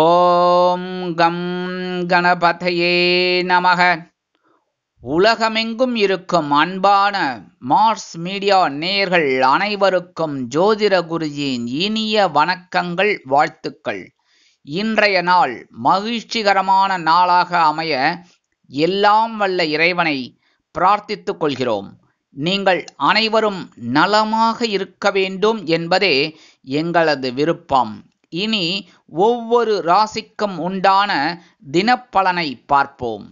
ஓம் come கணபதையே நமக. உலகமெங்கும் இருக்கும் அன்பான மார்ஸ் மீடியா நேயர்கள் அனைவருக்கும் ஜோதிட குருஜியின் இனிய வணக்கங்கள், வாழ்த்துக்கள். இன்றைய நாள் மகிழ்ச்சிகரமான நாளாக அமைய எல்லாம் வல்ல இறைவனை பிரார்த்தித்துக் கொள்கிறோம். நீங்கள் அனைவரும் நலமாக இருக்க வேண்டும் என்பதே எங்களது விருப்பம். இனி ஒவ்வொரு ராசிக்கும் உண்டான தினப்பலனை பார்ப்போம்.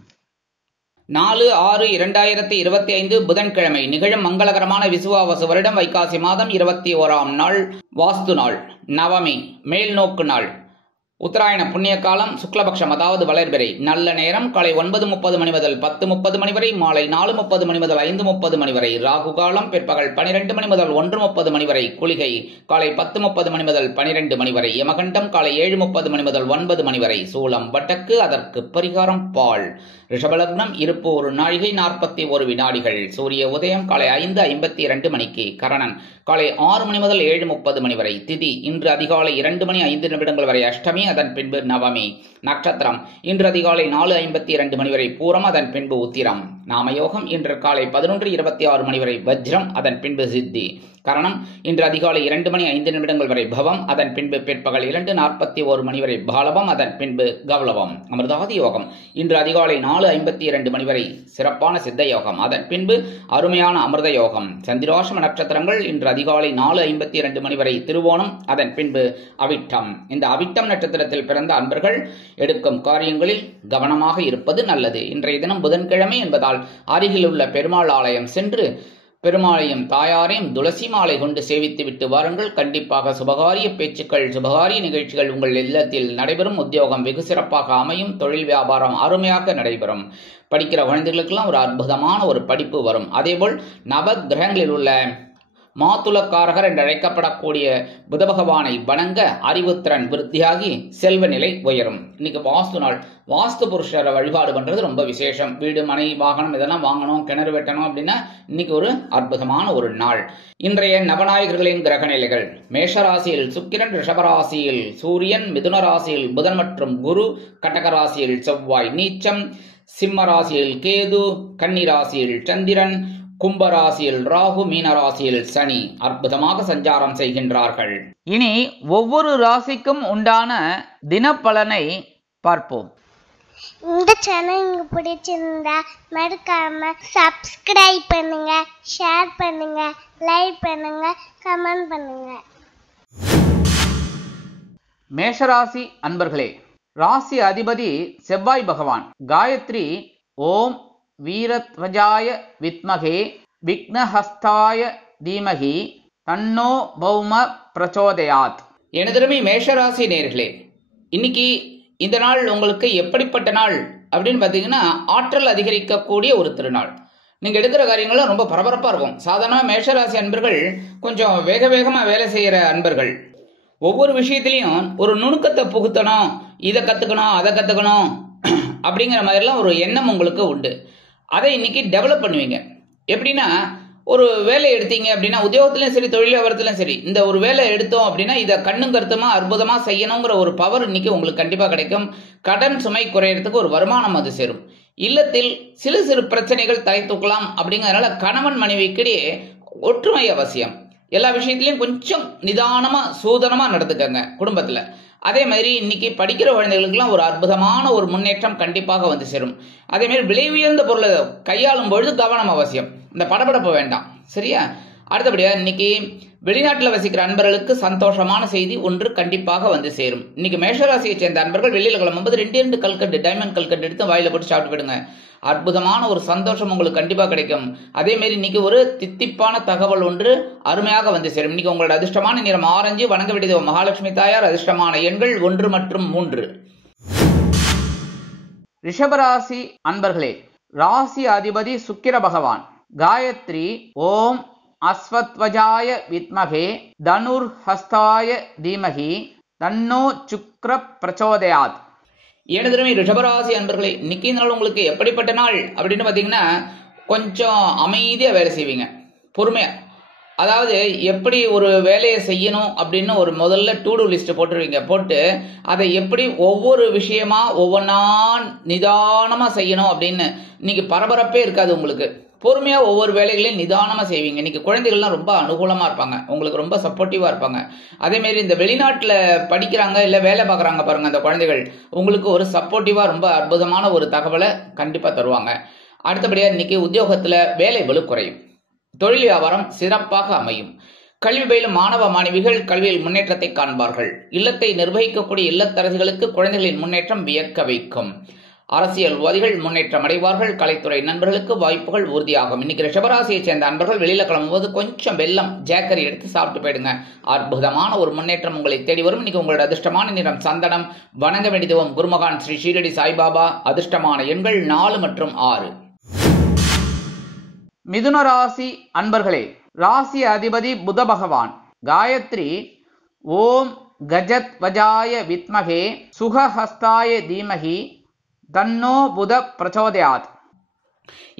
4/6/2025 புதன்கிழமை நிகழும் மங்களகரமான விசுவாவசு வருடம் வைகாசி மாதம் 21ஆம் நாள், வாஸ்து நாள், நவமி, மேல் நோக்கு நாள், உத்தராயண புண்ணிய காலம், சுக்லபக்ஷம் அதாவது வளர்பிறை. நல்ல நேரம் காலை 9:30 மணி முதல் 10:30 மணி வரை, மாலை 4:30 மணி முதல் 5:30 மணி வரை. ராகு காலம் பிற்பகல் 12 மணி முதல் 1:30 மணி வரை. குளிகை காலை 10:30 மணி முதல் 12 மணி வரை. யமகண்டம் காலை 7:30 மணி முதல் 9 மணி வரை. சூலம் வடக்கு, அதற்கு பரிகாரம் பால். ரிஷபலக்னம் இருப்பு 1 நாழிகை 41 வினாடிகள். சூரிய உதயம் காலை 5:52 மணிக்கு. கரணன் காலை 6 மணி முதல் 7:30 மணி வரை. திதி இன்று அதிகாலை 2 மணி 5 நிமிடங்கள் வரை அஷ்டமி, அதன் பின்பு நவமி. நட்சத்திரம் இன்று அதிகாலை 4:52 மணி வரை பூரம், அதன் பின்பு உத்திரம். நாமயோகம் இன்று காலை 11:26 மணி வரை வஜ்ரம், அதன் பின்பு சித்தி. கரணம் இன்று அதிகாலை 2 மணி 5 நிமிடங்கள் வரை பவம், அதன் பின்பு பிற்பகல் 2:41 மணி வரை பாலவம், அதன் பின்பு கௌளவம். அமிர்தாதி யோகம் இன்று அதிகாலை 4:52 மணி வரை சிறப்பான சித்த யோகம், அதன் பின்பு அருமையான அமிர்த யோகம். சந்திராஷ்டம நட்சத்திரங்கள் இன்று அதிகாலை 4:52 மணி வரை திருவோணம், அதன் பின்பு அவிட்டம். இந்த அவிட்டம் நட்சத்திரத்தில் பிறந்த அன்பர்கள் எடுக்கும் காரியங்களில் கவனமாக இருப்பது நல்லது. இன்றைய தினம் புதன்கிழமை என்பதால் அருகில் உள்ள பெருமாள் ஆலயம் சென்று பெருமாளையும் தாயாரையும் துளசி மாலை கொண்டு சேவித்து விட்டு வாருங்கள். கண்டிப்பாக சுபகாரிய பேச்சுக்கள், சுபகாரிய நிகழ்ச்சிகள் உங்கள் இல்லத்தில் நடைபெறும். உத்தியோகம் வெகு சிறப்பாக அமையும். தொழில் வியாபாரம் அருமையாக நடைபெறும். படிக்கிற குழந்தைகளுக்கெல்லாம் ஒரு அற்புதமான ஒரு படிப்பு வரும். அதேபோல் நவ கிரகங்களில் உள்ள மாத்துலக்காரகர் என்று அழைக்கப்படக்கூடிய புத பகவானை வணங்க அறிவுத்திறன் விருத்தியாகி செல்வ நிலை உயரும். இன்னைக்கு வாஸ்து நாள். வாஸ்து புருஷரை வழிபாடு பண்றது ரொம்ப விசேஷம். வீடு, மனை, வாகனம் இதெல்லாம் வாங்கணும், கிணறு வெட்டணும் அப்படின்னா இன்னைக்கு ஒரு அற்புதமான ஒரு நாள். இன்றைய நவநாயகர்களின் கிரக நிலைகள்: மேஷராசியில் சுக்கிரன், ரிஷபராசியில் சூரியன், மிதுன ராசியில் புதன் மற்றும் குரு, கடகராசியில் செவ்வாய் நீச்சம், சிம்ம ராசியில் கேது, கன்னி ராசியில் சந்திரன், கும்பராசியில் ராகு, மீனராசியில் சனி அற்புதமாக சஞ்சாரம் செய்கின்றார்கள். இனி ஒவ்வொரு ராசிக்கும் உண்டான தினப்பலனை பார்ப்போம். இந்த சேனல் உங்களுக்கு பிடிச்சிருந்தா மறக்காம சப்ஸ்கிரைப் பண்ணுங்க, ஷேர் பண்ணுங்க, லைக் பண்ணுங்க, கமெண்ட் பண்ணுங்க. மேஷராசி அன்பர்களே, ராசி அதிபதி செவ்வாய் பகவான். காயத்ரி ஓம் வீரத்வஜாய வித்மகே விக்னஹஸ்தாய தீமகி தன்னோ பௌம பிரச்சோதயாத். எனதருமை மேஷராசி நேயர்களே, இன்னைக்கு இந்த நாள் உங்களுக்கு எப்படிப்பட்ட நாள் அப்படின்னு பார்த்தீங்கன்னா, ஆற்றல் அதிகரிக்கக்கூடிய ஒரு திருநாள். நீங்க எடுக்கிற காரியங்களும் ரொம்ப பரபரப்பா இருக்கும். சாதாரணமாக மேஷராசி அன்பர்கள் கொஞ்சம் வேக வேகமா வேலை செய்யற அன்பர்கள். ஒவ்வொரு விஷயத்திலையும் ஒரு நுணுக்கத்தை புகுத்தணும், இதை கத்துக்கணும், அதை கத்துக்கணும் அப்படிங்கிற மாதிரிலாம் ஒரு எண்ணம் உங்களுக்கு உண்டு. அதை இன்னைக்கு டெவலப் பண்ணுவீங்க. எப்படின்னா, ஒரு வேலை எடுத்தீங்க அப்படின்னா, உத்தியோகத்திலும் சரி, தொழில் வியாபாரத்திலும் சரி, இந்த ஒரு வேலை எடுத்தோம் அப்படின்னா இதை கண்ணும் கருத்துமா அற்புதமா செய்யணுங்கிற ஒரு பவர் இன்னைக்கு உங்களுக்கு கண்டிப்பா கிடைக்கும். கடன் சுமை குறையறதுக்கு ஒரு வருமானம் அது சேரும். இல்லத்தில் சிறு சிறு பிரச்சனைகள் தலை தூக்கலாம். அப்படிங்கிறதுனால கணவன் மனைவிக்கிடையே ஒற்றுமை அவசியம். எல்லா விஷயத்திலையும் கொஞ்சம் நிதானமா சூதனமா நடந்துக்கங்க குடும்பத்துல. அதே மாதிரி இன்னைக்கு படிக்கிற குழந்தைகளுக்கெல்லாம் ஒரு அற்புதமான ஒரு முன்னேற்றம் கண்டிப்பாக வந்து சேரும். அதே மாதிரி விலை உயர்ந்த பொருளை கையாளும் பொழுது கவனம் அவசியம். இந்த படபடப்பு வேண்டாம், சரியா? அடுத்தபடியா இன்னைக்கு வெளிநாட்டில் வசிக்கிற அன்பர்களுக்கு சந்தோஷமான செய்தி ஒன்று கண்டிப்பாக வந்து சேரும். இன்னைக்கு மேஷராசியை சேர்ந்த அன்பர்கள் வெளியில கிளம்பும்போது 2 கல்கட்டு, டைமண்ட் கல்கட்டு எடுத்து வாயில போட்டு சாப்பிட்டு விடுங்க. அற்புதமான ஒரு சந்தோஷம் உங்களுக்கு கண்டிப்பா கிடைக்கும். அதே மாதிரி இன்னைக்கு ஒரு தித்திப்பான தகவல் ஒன்று அருமையாக வந்து சேரும். இன்னைக்கு உங்களோட அதிர்ஷ்டமான நிறம் ஆரஞ்சு. வணங்க வேண்டியது மகாலட்சுமி தாயார். அதிர்ஷ்டமான எண்கள் 1 மற்றும் 3. ரிஷபராசி அன்பர்களே, ராசி அதிபதி சுக்கிர பகவான். காயத்ரி ஓம் அஸ்வத்வஜாய வித்மகே தனுர்ஹஸ்தாய தீமகி தன்னோ சுக்ர பிரச்சோதயாத். எனதுமே ரிஷபராசி அன்பர்களே, இன்னைக்கு நாள் உங்களுக்கு எப்படிப்பட்ட நாள் அப்படின்னு பார்த்தீங்கன்னா, கொஞ்சம் அமைதியாக வேலை செய்வீங்க, பொறுமையாக. அதாவது எப்படி ஒரு வேலையை செய்யணும் அப்படின்னு ஒரு முதல்ல டு டூ லிஸ்ட் போட்டுருவீங்க. போட்டு அதை எப்படி ஒவ்வொரு விஷயமா ஒவ்வொன்றா நிதானமா செய்யணும் அப்படின்னு இன்னைக்கு பரபரப்பே இருக்காது. உங்களுக்கு பொறுமையா ஒவ்வொரு வேலைகளையும் நிதானமா செய்வீங்க. இன்னைக்கு குழந்தைகள்லாம் ரொம்ப அனுகூலமா இருப்பாங்க, உங்களுக்கு ரொம்ப சப்போர்ட்டிவா இருப்பாங்க. அதே மாதிரி இந்த வெளிநாட்டுல படிக்கிறாங்க இல்ல வேலை பார்க்குறாங்க பாருங்க, அந்த குழந்தைகள் உங்களுக்கு ஒரு சப்போர்ட்டிவா ரொம்ப அற்புதமான ஒரு தகவலை கண்டிப்பா தருவாங்க. அடுத்தபடியா இன்னைக்கு உத்தியோகத்துல வேலை பளு குறையும், தொழில் வியாபாரம் சிறப்பாக அமையும். கல்வி பயிலும் மாணவ மாணவிகள் கல்வியில் முன்னேற்றத்தை காண்பார்கள். இல்லத்தை நிர்வகிக்கக்கூடிய இல்லத்தரசிகளுக்கு குழந்தைகளின் முன்னேற்றம் வியக்க வைக்கும். அரசியல்வாதிகள் முன்னேற்றம் அடைவார்கள். கலைத்துறை நண்பர்களுக்கு வாய்ப்புகள் உறுதியாகும். இன்னைக்கு ரிஷபராசியை சேர்ந்த நண்பர்கள் வெளியில கிளம்பும்போது கொஞ்சம் வெல்லம் ஜாக்கரி எடுத்து சாப்பிட்டு போயிடுங்க. அற்புதமான ஒரு முன்னேற்றம் உங்களை தேடி வரும். இன்னைக்கு உங்களோட அதிர்ஷ்டமான நிறம் சந்தனம். வணங்க வேண்டிய தெய்வம் குருமகான் ஸ்ரீ ஷீரடி சாய்பாபா. அதிர்ஷ்டமான எண்கள் 4 மற்றும் 6. மிதுன ராசி அன்பர்களே, ராசி அதிபதி புத பகவான். காயத்ரி ஓம் கஜத் வஜாய வித்மகே சுகஹஸ்தாய தீமகி தன்னோ புத பிரச்சோதயாத்.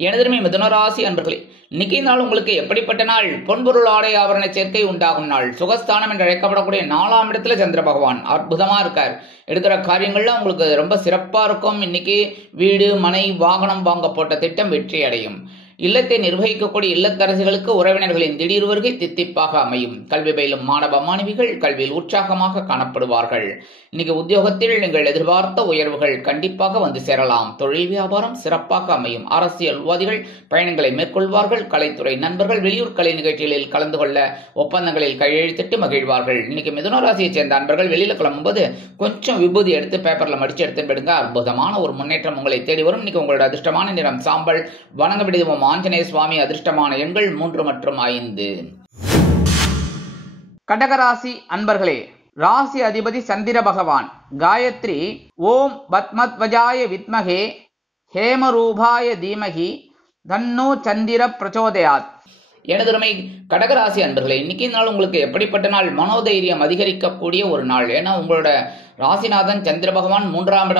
எனதருமை மிதுனராசி அன்பர்களே, இன்னைக்கு நாள் உங்களுக்கு எப்படிப்பட்ட நாள்? பொன்பொருள் ஆடை ஆபரண சேர்க்கை உண்டாகும் நாள். சுகஸ்தானம் என்று அழைக்கப்படக்கூடிய 4ஆம் இடத்துல சந்திர பகவான் அற்புதமா இருக்கார். எடுக்கிற காரியங்கள்ல உங்களுக்கு ரொம்ப சிறப்பா இருக்கும். இன்னைக்கு வீடு மனை வாகனம் வாங்க போட்ட திட்டம் வெற்றி அடையும். இல்லத்தை நிர்வகிக்கக்கூடிய இல்லத்தரசிகளுக்கு உறவினர்களின் திடீர் வருகை தித்திப்பாக அமையும். கல்வி பயிலும் மாணவ மாணவிகள் கல்வியில் உற்சாகமாக காணப்படுவார்கள். இன்னைக்கு உத்தியோகத்தில் நீங்கள் எதிர்பார்த்த உயர்வுகள் கண்டிப்பாக வந்து சேரலாம். தொழில் வியாபாரம் சிறப்பாக அமையும். அரசியல்வாதிகள் பயணங்களை மேற்கொள்வார்கள். கலைத்துறை நண்பர்கள் வெளியூர் கலை நிகழ்ச்சிகளில் கலந்து கொள்ள ஒப்பந்தங்களில் கையெழுத்திட்டு மகிழ்வார்கள். இன்னைக்கு மிதுன ராசியை சேர்ந்த நண்பர்கள் வெளியில கிளம்பும்போது கொஞ்சம் விபூதி எடுத்து பேப்பர்ல மடிச்சு எடுத்து விடுங்க. அற்புதமான ஒரு முன்னேற்றம் உங்களை தேடி வரும். இன்னைக்கு உங்களோட அதிர்ஷ்டமான நிறம் சாம்பல். வணங்க விடுவோம் ஆஞ்சநேய சுவாமி. அதிர்ஷ்டமான எண்கள் 3 மற்றும் 5. கடகராசி அன்பர்களே, ராசி அதிபதி சந்திர பகவான். காயத்ரி ஓம் பத்மத்வஜாய வித்மகே ஹேமரூபாய தீமகி தன்னோ சந்திர பிரச்சோதயாத். எனதுமை கடகராசி அன்பர்களே, இன்னைக்கு நாள் உங்களுக்கு எப்படிப்பட்ட நாள்? மனோதைரியம் அதிகரிக்கக்கூடிய ஒரு நாள். ஏன்னா உங்களோட ராசிநாதன் சந்திர பகவான் 3ஆம்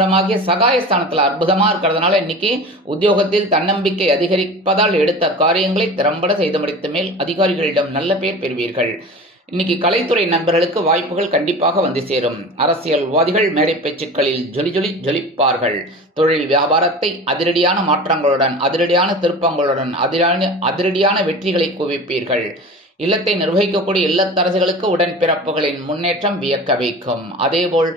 இடமாகிய சகாயஸ்தானத்துல அற்புதமா இருக்கிறதுனால இன்னைக்கு உத்தியோகத்தில் தன்னம்பிக்கை அதிகரிப்பதால் எடுத்த காரியங்களை திறம்பட செய்து முடித்த மேல் அதிகாரிகளிடம் நல்ல பேர் பெறுவீர்கள். இன்னைக்கு கலைத்துறை நண்பர்களுக்கு வாய்ப்புகள் கண்டிப்பாக வந்து சேரும். அரசியல்வாதிகள் மேடை பேச்சுக்களில் ஜொலிப்பார்கள். தொழில் வியாபாரத்தை அதிரடியான மாற்றங்களுடன் அதிரடியான திருப்பங்களுடன் அதிரடியான வெற்றிகளை குவிப்பீர்கள். இல்லத்தை நிர்வகிக்கக்கூடிய இல்லத்தரசிகளுக்கு உடன்பிறப்புகளின் முன்னேற்றம் வியக்க வைக்கும். அதேபோல்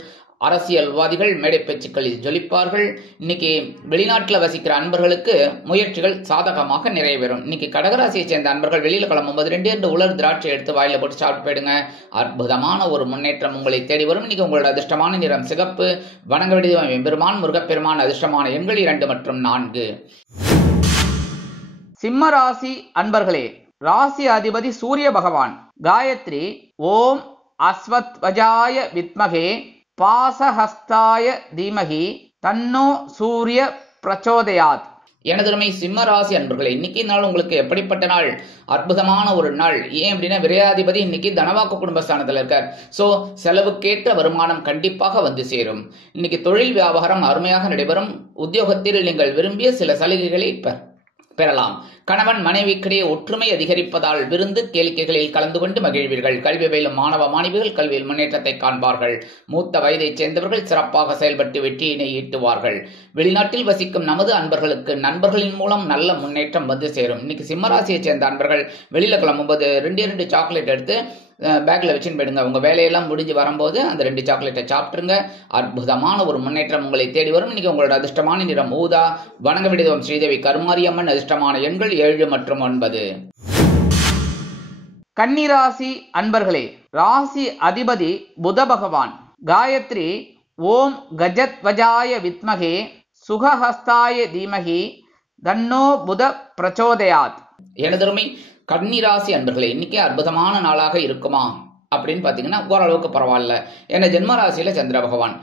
அரசியல்வாதிகள் மேடை பேச்சுக்களில் ஜொலிப்பார்கள். இன்னைக்கு வெளிநாட்டில் வசிக்கிற அன்பர்களுக்கு முயற்சிகள் சாதகமாக நிறைவேறும். இன்னைக்கு கடகராசியை சேர்ந்த அன்பர்கள் வெளியில கிளம்பும்போது 2 உலர் திராட்சை எடுத்து வாயில போட்டு சாப்பிட்டு போயிடுங்க. அற்புதமான ஒரு முன்னேற்றம் உங்களை தேடி வரும். இன்னைக்கு உங்களோட அதிர்ஷ்டமான நிறம் சிகப்பு. வணங்க வேண்டிய எம்பெருமான் முருகப்பெருமான். அதிர்ஷ்டமான எண்கள் 2 மற்றும் 4. சிம்ம ராசி அன்பர்களே, ராசி அதிபதி சூரிய பகவான். காயத்ரி ஓம் அஸ்வத் வஜாய வித்மகே பாசஹஸ்தாய தீமகி தன்னோ சூரிய பிரச்சோதயாத். எனதுமை சிம்ம ராசி அன்பர்களே, இன்னைக்கு நாள் உங்களுக்கு எப்படிப்பட்ட நாள்? அற்புதமான ஒரு நாள். ஏன் அப்படின்னா விரையாதிபதி இன்னைக்கு தனவாக்கு குடும்பஸ்தானத்தில் இருக்கார். சோ செலவுக்கேற்ற வருமானம் கண்டிப்பாக வந்து சேரும். இன்னைக்கு தொழில் வியாபாரம் அருமையாக நடைபெறும். உத்தியோகத்தில் நீங்கள் விரும்பிய சில சலுகைகளை பெறலாம். கணவன் மனைவிக்கிடையே ஒற்றுமை அதிகரிப்பதால் விருந்து கேளிக்கைகளில் கலந்து கொண்டு மகிழ்வீர்கள். கல்வி பயிலும் மாணவ மாணவிகள் கல்வியில் முன்னேற்றத்தை காண்பார்கள். மூத்த வயதைச் சேர்ந்தவர்கள் சிறப்பாக செயல்பட்டு வெற்றியினை ஈட்டுவார்கள். வெளிநாட்டில் வசிக்கும் நமது அன்பர்களுக்கு நண்பர்களின் மூலம் நல்ல முன்னேற்றம் வந்து சேரும். இன்னைக்கு சிம்மராசியை சேர்ந்த அன்பர்கள் வெளியில கிளம்பும்போது 2 சாக்லேட் எடுத்து பேக்ல வச்சுன்னு போயிடுங்க. உங்க வேலையெல்லாம் முடிஞ்சு வரும்போது அந்த 2 சாக்லேட்டை சாப்பிட்டுருங்க. அற்புதமான ஒரு முன்னேற்றம் உங்களை தேடி வரும். இன்னைக்கு உங்களோட அதிர்ஷ்டமான நிறம் ஊதா. வணங்க விடுவோம் ஸ்ரீதேவி கருமாரியம்மன். அதிர்ஷ்டமான எண்கள் 7 மற்றும் 9. கன்னிராசி அன்பர்களே, ராசி அதிபதி புத பகவான். காயத்ரி ஓம் கஜத் வஜாய வித்மகே சுகஹஸ்தாய தீமகி தன்னோ புத பிரச்சோதயாத். எனதருமை கன்னிராசி அன்பர்களே, இன்னைக்கு அற்புதமான நாளாக இருக்குமா அப்படின்னு பாத்தீங்கன்னா ஓரளவுக்கு பரவாயில்ல. ஏன்னா ஜென்மராசியில சந்திர பகவான்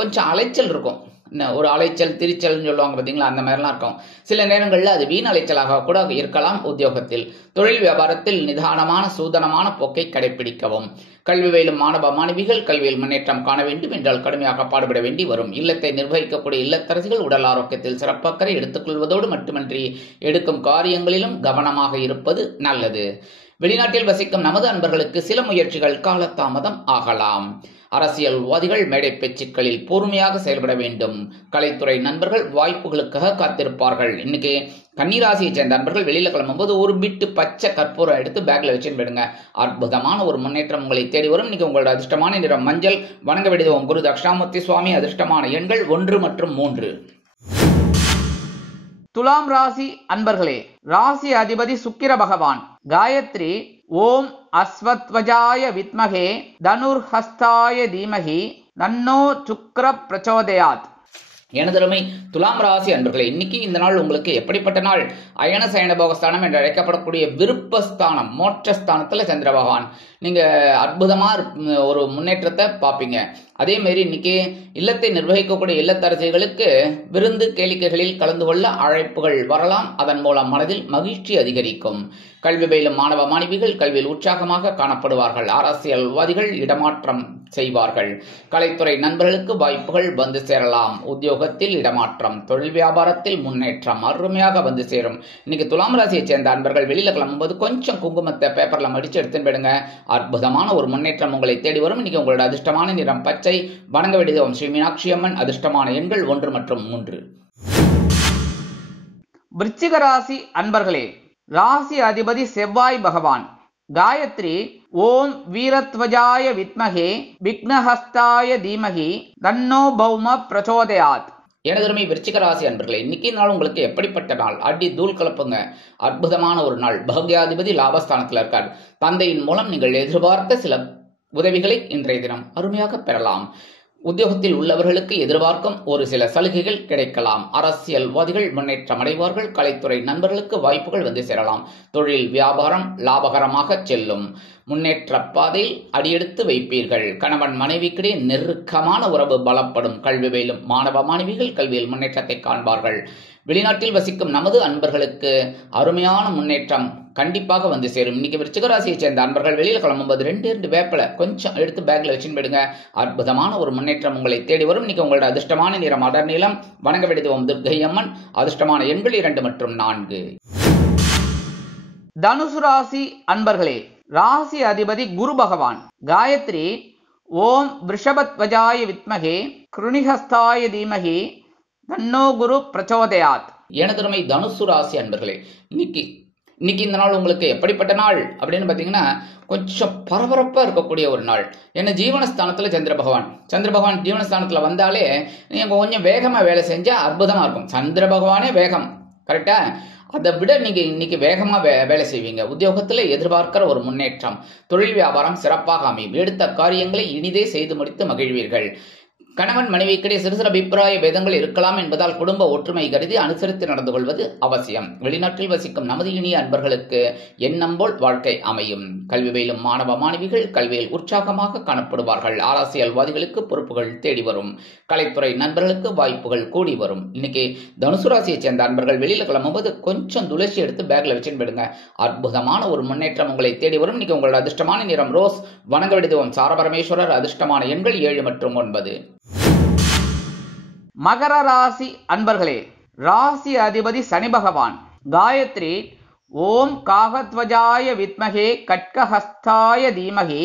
கொஞ்சம் அலைச்சல் இருக்கும். ஒரு அலைச்சல் திரிச்சல்னு சொல்லுவாங்க பார்த்தீங்களா, அந்த மாதிரிலாம் இருக்கும். சில நேரங்களில் அது வீண் அலைச்சலாக கூட இருக்கலாம். உத்தியோகத்தில் தொழில் வியாபாரத்தில் நிதானமான சூதனமான போக்கை கடைபிடிக்கவும். கல்வி பயிலும் மாணவ மாணவிகள் கல்வியில் முன்னேற்றம் காண வேண்டும் என்றால் கடுமையாக பாடுபட வேண்டி வரும். இல்லத்தை நிர்வகிக்கக்கூடிய இல்லத்தரசிகள் உடல் ஆரோக்கியத்தில் சிறப்பக்கறை எடுத்துக்கொள்வதோடு மட்டுமின்றி எடுக்கும் காரியங்களிலும் கவனமாக இருப்பது நல்லது. வெளிநாட்டில் வசிக்கும் நமது அன்பர்களுக்கு சில முயற்சிகள் காலதாமதம் ஆகலாம். அரசியல்வாதிகள் மேடை பேச்சுக்களில் பொறுமையாக செயல்பட வேண்டும். கலைத்துறை நண்பர்கள் வாய்ப்புகளுக்காக காத்திருப்பார்கள். இன்னைக்கு கன்னிராசியை சேர்ந்த நண்பர்கள் வெளியில கிளம்பும்போது ஒரு பிட்டு பச்சை கற்பூரம் எடுத்து பேக்ல வச்சுன்னு போயிடுங்க. அற்புதமான ஒரு முன்னேற்றம் உங்களை தேடி வரும். இன்னைக்கு உங்களோட அதிர்ஷ்டமான நிறம் மஞ்சள். வணங்க வேண்டியது குரு தட்சிணாமூர்த்தி சுவாமி. அதிர்ஷ்டமான எண்கள் 1 மற்றும் 3. துலாம் ராசி அன்பர்களே, ராசி அதிபதி சுக்கிர பகவான். காயத்ரி ஓம் அஸ்வத்வஜாய வித்மகே தனுர்ஹஸ்தாய தீமகி தன்னோ சுக்ர பிரச்சோதயாத். எனதருமை துலாம் ராசி அன்பர்களே, இன்னைக்கு இந்த நாள் உங்களுக்கு எப்படிப்பட்ட நாள்? அயன சயன போகஸ்தானம் என்று அழைக்கப்படக்கூடிய விருப்பஸ்தானம், மோட்சஸ்தானத்துல சந்திர பகவான். நீங்க அற்புதமா ஒரு முன்னேற்றத்தை பார்ப்பீங்க. அதே மாதிரி இன்னைக்கு இல்லத்தை நிர்வகிக்கக்கூடிய இல்லத்தரசிகளுக்கு விருந்து கேளிக்கைகளில் கலந்து கொள்ள அழைப்புகள் வரலாம். அதன் மூலம் மனதில் மகிழ்ச்சி அதிகரிக்கும். கல்வி பயிலும் மாணவ மாணவிகள் கல்வியில் உற்சாகமாக காணப்படுவார்கள். அரசியல்வாதிகள் இடமாற்றம் செய்வார்கள். கலைத்துறை நண்பர்களுக்கு வாய்ப்புகள் வந்து சேரலாம். உத்தியோகத்தில் இடமாற்றம், தொழில் வியாபாரத்தில் முன்னேற்றம் அருமையாக வந்து சேரும். இன்னைக்கு துலாம் ராசியை சேர்ந்த அன்பர்கள் வெளியில கிளம்பும்போது கொஞ்சம் குங்குமத்தை பேப்பர்ல மடிச்சு எடுத்துன்னு போயிடுங்க. அற்புதமான ஒரு முன்னேற்றம் உங்களை தேடி வரும். இன்னைக்கு உங்களோட அதிர்ஷ்டமான நிறம் பச்சை. வணங்க வேண்டியது ஸ்ரீ மீனாட்சி அம்மன். அதிர்ஷ்டமான எண்கள் 1 மற்றும் 3. விருச்சிக ராசி அன்பர்களே, ராசி அதிபதி செவ்வாய் பகவான். காயத்ரி ஓம் வீரத்வஜாய வித்மகே விக்னஹஸ்தாய தீமகி தன்னோ பௌம பிரச்சோதயாத். எனதருமை விருச்சிக ராசி அன்பர்களே, இன்னைக்கு நாள் உங்களுக்கு எப்படிப்பட்ட நாள்? அடி தூள் கலப்புங்க. அற்புதமான ஒரு நாள். பாக்யாதிபதி லாபஸ்தானத்தில் இருக்கார். தந்தையின் மூலம் நீங்கள் எதிர்பார்த்த சில உதவிகளை இன்றைய தினம் அருமையாக பெறலாம். உத்தியோகத்தில் உள்ளவர்களுக்கு எதிர்பார்க்கும் ஒரு சில சலுகைகள் கிடைக்கலாம். அரசியல்வாதிகள் முன்னேற்றம் அடைவார்கள். கலைத்துறை நண்பர்களுக்கு வாய்ப்புகள் வந்து சேரலாம். தொழில் வியாபாரம் லாபகரமாக செல்லும். முன்னேற்ற பாதையில் அடியெடுத்து வைப்பீர்கள். கணவன் மனைவிக்கிடையே நெருக்கமான உறவு பலப்படும். கல்வி பயிலும் மாணவ மாணவிகள் கல்வியில் முன்னேற்றத்தை காண்பார்கள். வெளிநாட்டில் வசிக்கும் நமது அன்பர்களுக்கு அருமையான முன்னேற்றம் கண்டிப்பாக வந்து சேரும். இன்னைக்கு விருச்சிக ராசியை சேர்ந்த அன்பர்கள் வெளியில் கிளம்பும்போது 2 வேப்பிலை கொஞ்சம் எடுத்து பேக்ல வச்சுன்னு போயிடுங்க. அற்புதமான ஒரு முன்னேற்றம் உங்களை தேடி வரும். இன்னைக்கு உங்களோட அதிர்ஷ்டமான நிறம் அடர் நீலம். வணங்க வேண்டியது துர்க்கை அம்மன். அதிர்ஷ்டமான எண்கள் 2 மற்றும் 4. தனுசு ராசி அன்பர்களே, ராசி அதிபதி குரு பகவான். காயத்ரி ஓம் ரிஷபத்வஜாய வித்மகே கிருணிஹஸ்தாய தீமகி தன்னோ குரு பிரச்சோதயாத். எனதருமை தனுசு ராசி அன்பர்களே, இன்னைக்கு இந்த நாள் உங்களுக்கு எப்படிப்பட்ட நாள் அப்படின்னு பார்த்தீங்கன்னா கொஞ்சம் பரபரப்பாக இருக்கக்கூடிய ஒரு நாள். ஏன்னா ஜீவனஸ்தானத்தில் சந்திர பகவான் ஜீவனஸ்தானத்தில் வந்தாலே நீங்கள் கொஞ்சம் வேகமாக வேலை செஞ்சால் அற்புதமாக இருக்கும். சந்திர பகவானே வேகம், கரெக்டா? அதை விட நீங்கள் இன்னைக்கு வேகமாக வேலை செய்வீங்க. உத்தியோகத்தில் எதிர்பார்க்கிற ஒரு முன்னேற்றம், தொழில் வியாபாரம் சிறப்பாக அமையும். எடுத்த காரியங்களை இனிதே செய்து முடித்து மகிழ்வீர்கள். கணவன் மனைவிக்கிடையே சிறு சிறு அபிப்பிராய பேதங்கள் இருக்கலாம் என்பதால் குடும்ப ஒற்றுமை கருதி அனுசரித்து நடந்து கொள்வது அவசியம். வெளிநாட்டில் வசிக்கும் நமது இனிய அன்பர்களுக்கு எண்ணம் போல் வாழ்க்கை அமையும். கல்வி பயிலும் மாணவ மாணவிகள் கல்வியில் உற்சாகமாக காணப்படுவார்கள். அரசியல்வாதிகளுக்கு பொறுப்புகள் தேடி வரும். கலைத்துறை நண்பர்களுக்கு வாய்ப்புகள் கூடி வரும். இன்னைக்கு தனுசு ராசியை சேர்ந்த அன்பர்கள் வெளியில கிளம்பும்போது கொஞ்சம் துளசி எடுத்து பேக்ல வச்சுன்னு போயிடுங்க. அற்புதமான ஒரு முன்னேற்றம் உங்களை தேடி வரும். இன்னைக்கு உங்களோட அதிர்ஷ்டமான நிறம் ரோஸ். வணங்க வேண்டியது சாரபரமேஸ்வரர். அதிர்ஷ்டமான எண்கள் 7 மற்றும் 9. மகர ராசி அன்பர்களே, ராசி அதிபதி சனி பகவான். காயத்ரி ஓம் காகத்வஜாய வித்மகே கட்கஹஸ்தாய தீமகி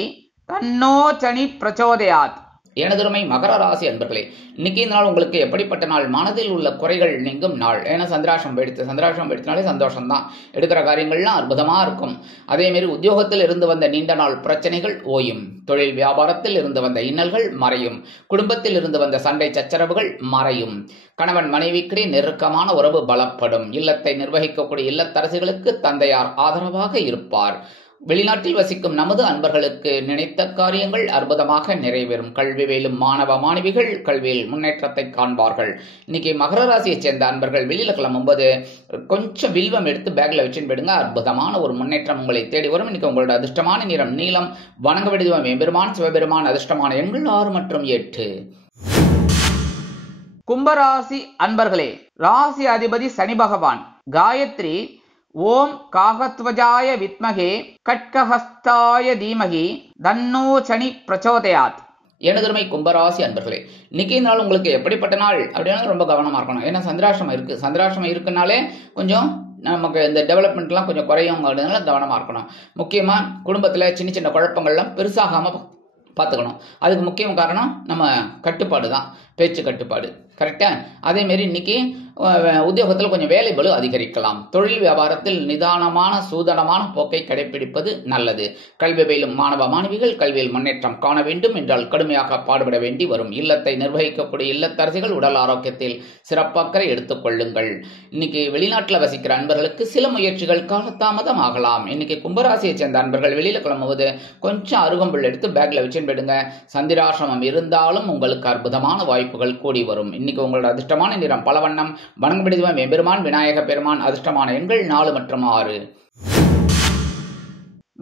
தன்னோ சனி பிரச்சோதயாத். எனதருமை மகர ராசி அன்பர்களே, இன்னைக்கு இந்த நாள் உங்களுக்கு எப்படிப்பட்ட நாள்? மனதில் உள்ள குறைகள் நீங்கும் நாள். ஏன்னா சந்திராஷ்டம் போயிடுச்சுனாலே சந்தோஷம் தான். எடுக்கிற காரியங்கள்லாம் அற்புதமா இருக்கும். அதேமாரி உத்தியோகத்தில் இருந்து வந்த நீண்ட நாள் பிரச்சனைகள் ஓயும். தொழில் வியாபாரத்தில் இருந்து வந்த இன்னல்கள் மறையும். குடும்பத்தில் இருந்து வந்த சண்டை சச்சரவுகள் மறையும். கணவன் மனைவிக்கிடையே நெருக்கமான உறவு பலப்படும். இல்லத்தை நிர்வகிக்கக்கூடிய இல்லத்தரசிகளுக்கு தந்தையார் ஆதரவாக இருப்பார். வெளிநாட்டில் வசிக்கும் நமது அன்பர்களுக்கு நினைத்த காரியங்கள் அற்புதமாக நிறைவேறும். கல்வி பயிலும் மாணவ மாணவிகள் கல்வியில் முன்னேற்றத்தை காண்பார்கள். இன்னைக்கு மகர ராசியை சேர்ந்த அன்பர்கள் வெளியில கிளம்பும்போது கொஞ்சம் வில்வம் எடுத்து பேக்ல வச்சுன்னு போயிடுங்க. அற்புதமான ஒரு முன்னேற்றம் உங்களை தேடி வரும். இன்னைக்கு உங்களோட அதிர்ஷ்டமான நிறம் நீலம். வணங்க வேண்டியது எம்பெருமான் சிவபெருமான். அதிர்ஷ்டமான எண்கள் 6 மற்றும் 8. கும்பராசி அன்பர்களே, ராசி அதிபதி சனி பகவான். காயத்ரி ஓம் காகத்வஜாய வித்மகே கட்கஹஸ்தாய தீமகி தன்னோ சனி பிரச்சோதயாத். எனதுமை கும்பராசி அன்பர்களே, இன்னைக்கு நாள் உங்களுக்கு எப்படிப்பட்ட நாள் அப்படின்னா ரொம்ப கவனமா இருக்கணும். ஏன்னா சந்திராஷ்டமம் இருக்கு. சந்திராஷ்டமம் இருக்குனாலே கொஞ்சம் நமக்கு இந்த டெவலப்மெண்ட்லாம் கொஞ்சம் குறையும். அப்படினால கவனமா இருக்கணும். முக்கியமா குடும்பத்துல சின்ன சின்ன குழப்பங்கள்லாம் பெருசாகாம பார்த்துக்கணும். அதுக்கு முக்கிய காரணம் நம்ம கட்டுப்பாடு தான், பேச்சு கட்டுப்பாடு. கரெக்டா? அதே மாதிரி இன்னைக்கு உத்தியோகத்தில் கொஞ்சம் வேலை பளு அதிகரிக்கலாம். தொழில் வியாபாரத்தில் நிதானமான சூதனமான போக்கை கடைபிடிப்பது நல்லது. கல்வி பயிலும் மாணவ மாணவிகள் கல்வியில் முன்னேற்றம் காண வேண்டும் என்றால் கடுமையாக பாடுபட வேண்டி வரும். இல்லத்தை நிர்வகிக்கக்கூடிய இல்லத்தரசிகள் உடல் ஆரோக்கியத்தில் சிறப்பாக்கரை எடுத்துக் கொள்ளுங்கள். இன்னைக்கு வெளிநாட்டில் வசிக்கிற அன்பர்களுக்கு சில முயற்சிகள் காலதாமதம் ஆகலாம். இன்னைக்கு கும்பராசியை சேர்ந்த அன்பர்கள் வெளியில கிளம்புவது கொஞ்சம் அருகம்புல் எடுத்து பேக்ல வச்சு போயிடுங்க. சந்திராசிரமம் இருந்தாலும் உங்களுக்கு அற்புதமான வாய்ப்புகள் கூடி வரும். இன்னைக்கு உங்களோட அதிர்ஷ்டமான நிறம் பலவண்ணம். வணங்கப்படுவன் எம்பெருமான் விநாயக பெருமான். அதிர்ஷ்டமான எண்கள் 4 மற்றும் 6.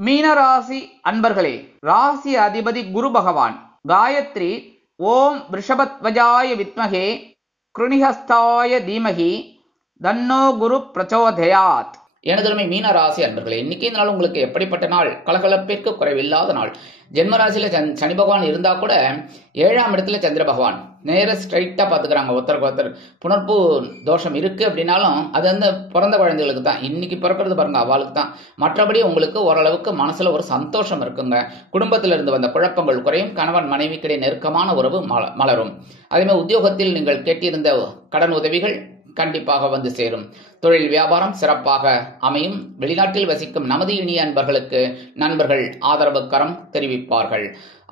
மீனராசி அன்பர்களே, ராசி அதிபதி குரு பகவான். காயத்ரி ஓம் ரிஷபத்வஜாய வித்மகே கிருணிஹஸ்தாய தீமகி தன்னோ குரு பிரச்சோதயாத். எனதுமை மீன ராசி அன்பர்களே, இன்னைக்கு இந்த நாள் உங்களுக்கு எப்படிப்பட்ட நாள்? கலகலப்பிற்கு குறைவில்லாத நாள். ஜென்மராசியில சனி பகவான் இருந்தா கூட 7ஆம் இடத்துல சந்திர பகவான் நேர ஸ்ட்ரைட்டா பாத்துக்கிறாங்க. ஒருத்தருக்கு ஒருத்தர் புணர்ப்பு தோஷம் இருக்கு அப்படின்னாலும் அது வந்து பிறந்த குழந்தைகளுக்கு தான். இன்னைக்கு பிறக்கிறது பாருங்க, அவளுக்கு தான். மற்றபடி உங்களுக்கு ஓரளவுக்கு மனசுல ஒரு சந்தோஷம் இருக்குங்க. குடும்பத்தில இருந்து வந்த குழப்பங்கள் குறையும். கணவன் மனைவிக்கிடையே நெருக்கமான உறவு மலரும். அதே மாதிரி உத்தியோகத்தில் நீங்கள் கேட்டிருந்த கடன் உதவிகள் கண்டிப்பாக வந்து சேரும். தொழில் வியாபாரம் சிறப்பாக அமையும். வெளிநாட்டில் வசிக்கும் நமது இனிய அன்பர்களுக்கு நண்பர்கள் ஆதரவு கரம் தெரிவிப்பார்கள்.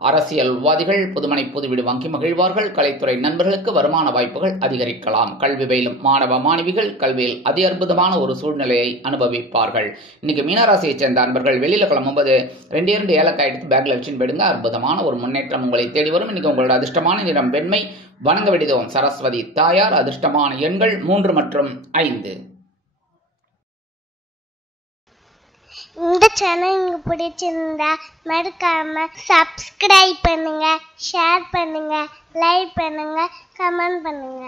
அரசியல்வாதிகள் புதுமனை புதுவீடு வாங்கி மகிழ்வார்கள். கலைத்துறை நண்பர்களுக்கு வருமான வாய்ப்புகள் அதிகரிக்கலாம். கல்வி பயிலும் மாணவ மாணவிகள் கல்வியில் அதி அற்புதமான ஒரு சூழ்நிலையை அனுபவிப்பார்கள். இன்னைக்கு மீனராசியை சேர்ந்த அன்பர்கள் வெளியில கிளம்பும்போது 2 ஏலக்காய் எடுத்து பேக்ல வச்சுன்னு போயிடுங்க. அற்புதமான ஒரு முன்னேற்றம் உங்களை தேடி வரும். இன்னைக்கு உங்களோட அதிர்ஷ்டமான நிறம் வெண்மை. வணங்க வேண்டியதும் சரஸ்வதி தாயார். அதிர்ஷ்டமான எண்கள் 3 மற்றும் 5. இந்த சேனல் உங்களுக்கு பிடிச்சிருந்தா மறக்காம சப்ஸ்கிரைப் பண்ணுங்க, ஷேர் பண்ணுங்க, லைக் பண்ணுங்க, கமெண்ட் பண்ணுங்க.